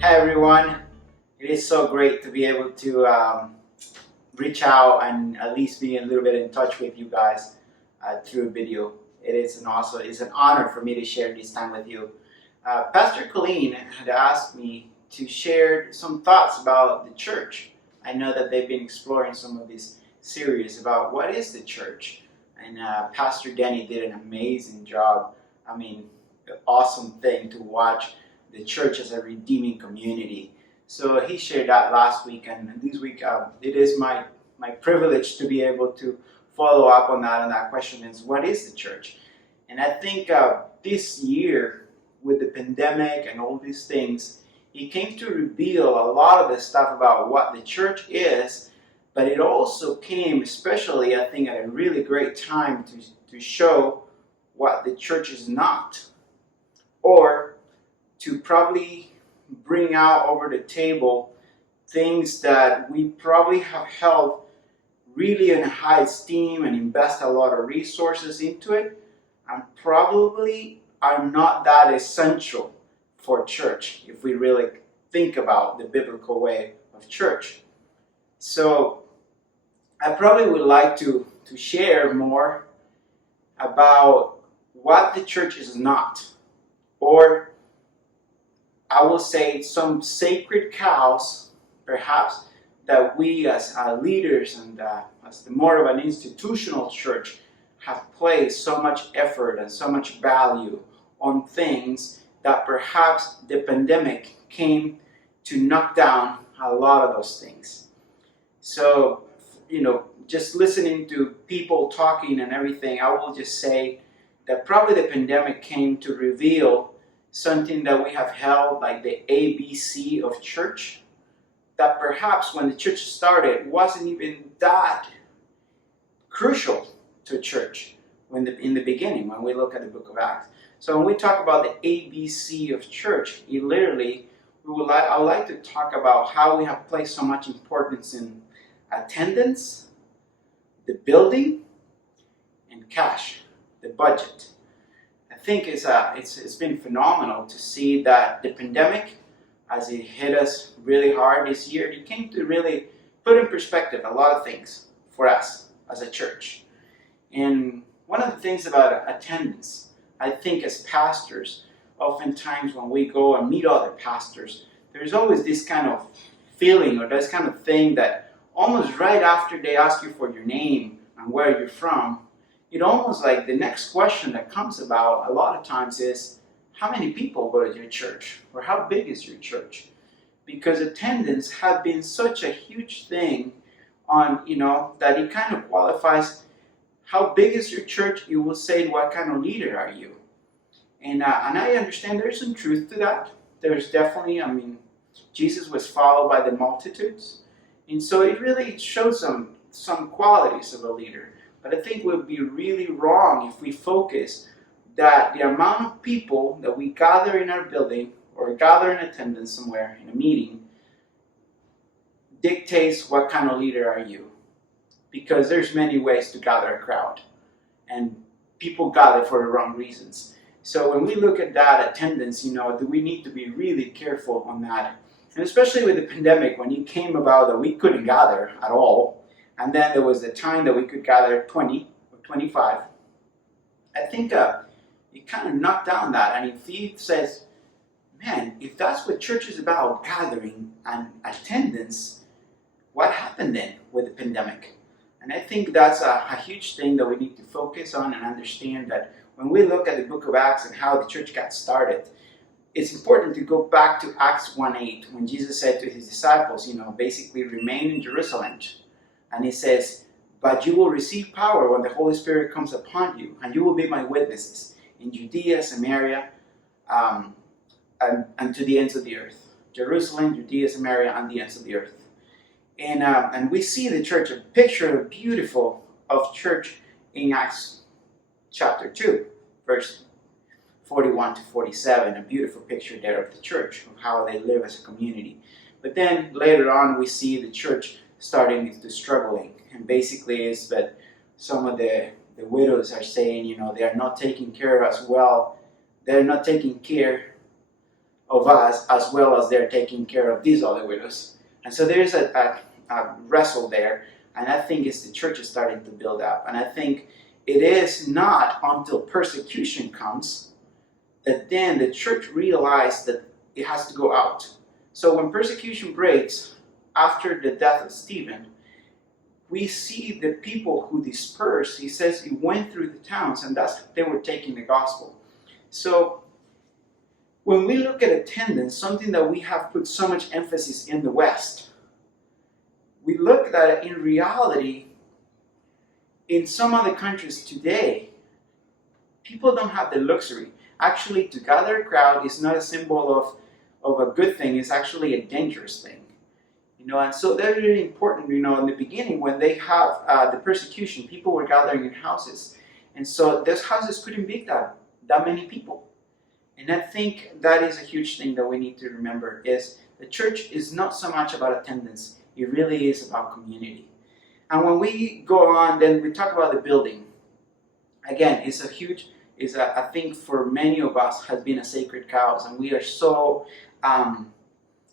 Hi everyone, it is so great to be able to reach out and at least be a little bit in touch with you guys through video. It's an honor for me to share this time with you. Pastor Colleen had asked me to share some thoughts about the church. I know that they've been exploring some of these series about what is the church, and Pastor Denny did an amazing job. I mean, an awesome thing to watch the church as a redeeming community. So he shared that last week, and this week it is my privilege to be able to follow up on that question is, what is the church? And I think this year, with the pandemic and all these things, he came to reveal a lot of the stuff about what the church is, but it also came, especially I think, at a really great time to show what the church is not, or to probably bring out over the table things that we probably have held really in high esteem and invest a lot of resources into it, and probably are not that essential for church if we really think about the biblical way of church. So I probably would like to share more about what the church is not, or I will say some sacred cows, perhaps, that we as leaders and as the more of an institutional church have placed so much effort and so much value on things that perhaps the pandemic came to knock down a lot of those things. So, just listening to people talking and everything, I will just say that probably the pandemic came to reveal something that we have held like the ABC of church, that perhaps when the church started wasn't even that crucial to church in the beginning when we look at the book of Acts. So when we talk about the ABC of church, I would like to talk about how we have placed so much importance in attendance, the building, and cash, the budget. I think it's been phenomenal to see that the pandemic, as it hit us really hard this year, it came to really put in perspective a lot of things for us as a church. And one of the things about attendance, I think as pastors, oftentimes when we go and meet other pastors, there's always this kind of feeling or this kind of thing that almost right after they ask you for your name and where you're from, it almost like the next question that comes about a lot of times is, how many people go to your church? Or how big is your church? Because attendance has been such a huge thing on, that it kind of qualifies how big is your church. You will say, what kind of leader are you? And I understand there's some truth to that. There's definitely, Jesus was followed by the multitudes. And so it really shows some qualities of a leader. But I think it would be really wrong if we focus that the amount of people that we gather in our building or gather in attendance somewhere in a meeting dictates what kind of leader are you. Because there's many ways to gather a crowd. And people gather for the wrong reasons. So when we look at that attendance, we need to be really careful on that. And especially with the pandemic, when it came about that we couldn't gather at all, and then there was the time that we could gather 20 or 25, I think it kind of knocked down that. And if he says, man, if that's what church is about, gathering and attendance, what happened then with the pandemic? And I think that's a huge thing that we need to focus on and understand, that when we look at the book of Acts and how the church got started, it's important to go back to Acts 1:8, when Jesus said to his disciples, basically remain in Jerusalem. And he says, but you will receive power when the Holy Spirit comes upon you, and you will be my witnesses in Judea, Samaria, and to the ends of the earth. Jerusalem, Judea, Samaria, and the ends of the earth. And we see the church, a picture beautiful of church in Acts chapter 2, verse 41 to 47, a beautiful picture there of the church, of how they live as a community. But then later on we see the church starting to struggling, and basically is that some of the widows are saying, they are not taking care of us well. They're not taking care of us as well as they're taking care of these other widows. And so there's a wrestle there, and I think it's the church is starting to build up. And I think it is not until persecution comes that then the church realized that it has to go out. So when persecution breaks after the death of Stephen, we see the people who dispersed. He says he went through the towns, and that's they were taking the gospel. So when we look at attendance, something that we have put so much emphasis in the West, we look at it in reality. In some other countries today, people don't have the luxury. Actually, to gather a crowd is not a symbol of a good thing. It's actually a dangerous thing. And so that's really important. In the beginning, when they have the persecution, people were gathering in houses. And so those houses couldn't be that many people. And I think that is a huge thing that we need to remember, is the church is not so much about attendance. It really is about community. And when we go on, then we talk about the building. Again, I think for many of us has been a sacred cause, and we are so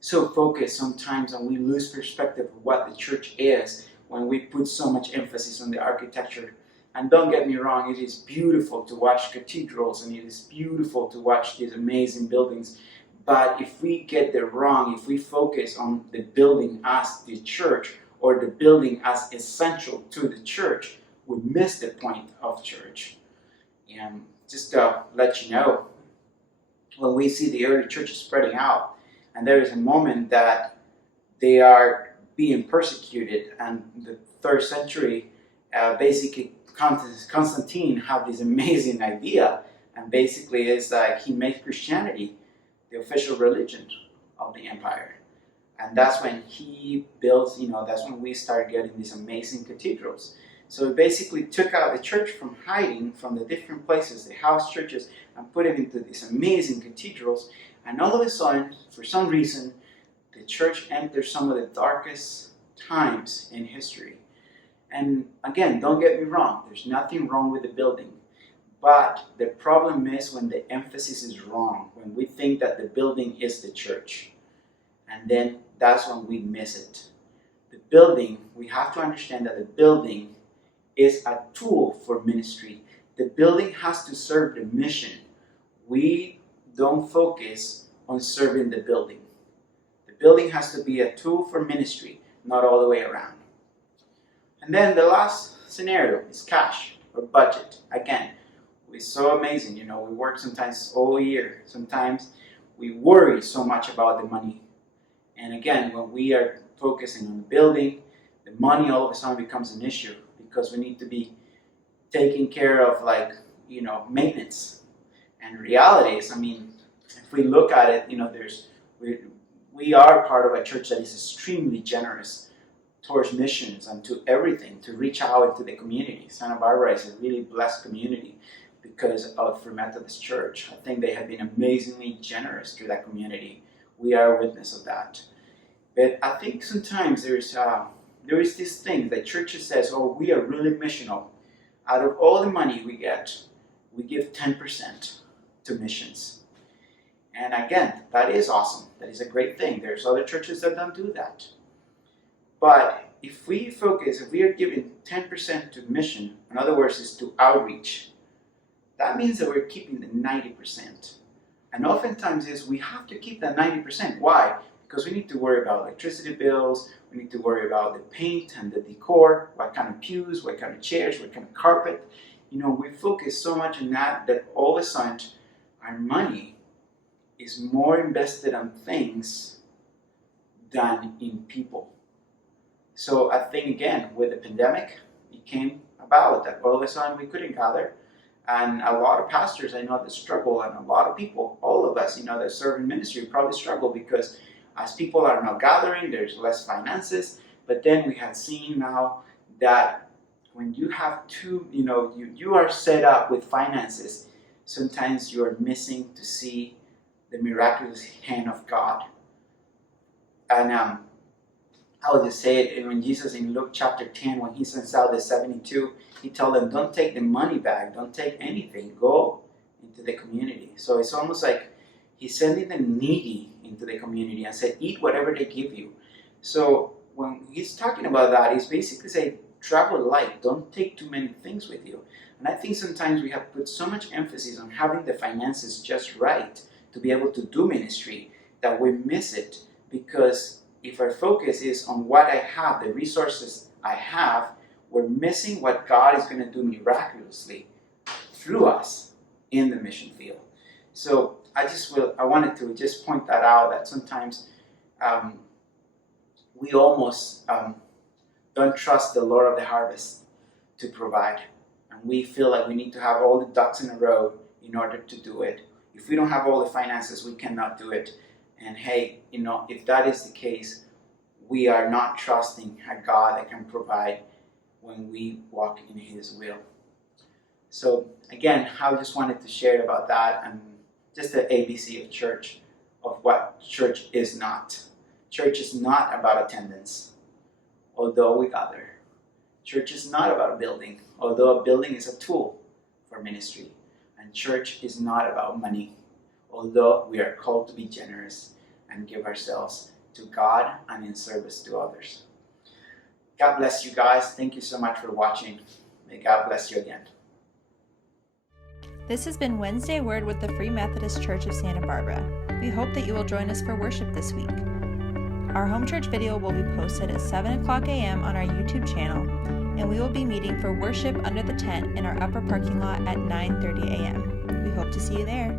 focused sometimes, and we lose perspective of what the church is when we put so much emphasis on the architecture. And don't get me wrong, it is beautiful to watch cathedrals, and it is beautiful to watch these amazing buildings. But if we get it wrong, if we focus on the building as the church, or the building as essential to the church, we miss the point of church. And just to let you know, when we see the early churches spreading out, and there is a moment that they are being persecuted, and the 3rd century, basically Constantine had this amazing idea, and basically it's like he makes Christianity the official religion of the empire. And that's when he builds, that's when we start getting these amazing cathedrals. So he basically took out the church from hiding from the different places, the house churches, and put it into these amazing cathedrals. And all of a sudden, for some reason, the church entered some of the darkest times in history. And again, don't get me wrong, there's nothing wrong with the building. But the problem is when the emphasis is wrong, when we think that the building is the church. And then that's when we miss it. The building, we have to understand that the building is a tool for ministry. The building has to serve the mission. We don't focus on serving the building. The building has to be a tool for ministry, not all the way around. And then the last scenario is cash or budget. Again, it's so amazing. We work sometimes all year. Sometimes we worry so much about the money. And again, when we are focusing on the building, the money all of a sudden becomes an issue, because we need to be taking care of maintenance. And reality is, if we look at it, we are part of a church that is extremely generous towards missions and to everything, to reach out into the community. Santa Barbara is a really blessed community because of Free Methodist Church. I think they have been amazingly generous to that community. We are a witness of that. But I think sometimes there is this thing that churches says, oh, we are really missional. Out of all the money we get, we give 10% to missions. And again, that is awesome. That is a great thing. There's other churches that don't do that. But if we are giving 10% to mission, in other words, is to outreach, that means that we're keeping the 90%. And oftentimes we have to keep that 90%. Why? Because we need to worry about electricity bills, we need to worry about the paint and the decor, what kind of pews, what kind of chairs, what kind of carpet. We focus so much on that all of a sudden our money is more invested on things than in people. So I think, again, with the pandemic, it came about that all of a sudden we couldn't gather. And a lot of pastors I know that struggle, and a lot of people, all of us, that serve in ministry probably struggle, because as people are now gathering, there's less finances. But then we have seen now that when you have you are set up with finances, sometimes you are missing to see the miraculous hand of God. And I will just say it, when Jesus in Luke chapter 10, when he sends out the 72, he told them, don't take the money bag, don't take anything, go into the community. So it's almost like He's sending the needy into the community and said, eat whatever they give you. So when he's talking about that, he's basically saying, travel light, don't take too many things with you. And I think sometimes we have put so much emphasis on having the finances just right to be able to do ministry that we miss it, because if our focus is on what I have, the resources I have, we're missing what God is going to do miraculously through us in the mission field. So I wanted to just point that out, that sometimes we almost don't trust the Lord of the harvest to provide. And we feel like we need to have all the ducks in a row in order to do it. If we don't have all the finances, we cannot do it. And hey, if that is the case, we are not trusting a God that can provide when we walk in His will. So again, I just wanted to share about that, and just the ABC of church, of what church is not. Church is not about attendance, although we gather. Church is not about a building, although a building is a tool for ministry. And church is not about money, although we are called to be generous and give ourselves to God and in service to others. God bless you guys. Thank you so much for watching. May God bless you again. This has been Wednesday Word with the Free Methodist Church of Santa Barbara. We hope that you will join us for worship this week. Our home church video will be posted at 7 o'clock a.m. on our YouTube channel, and we will be meeting for worship under the tent in our upper parking lot at 9:30 a.m. We hope to see you there.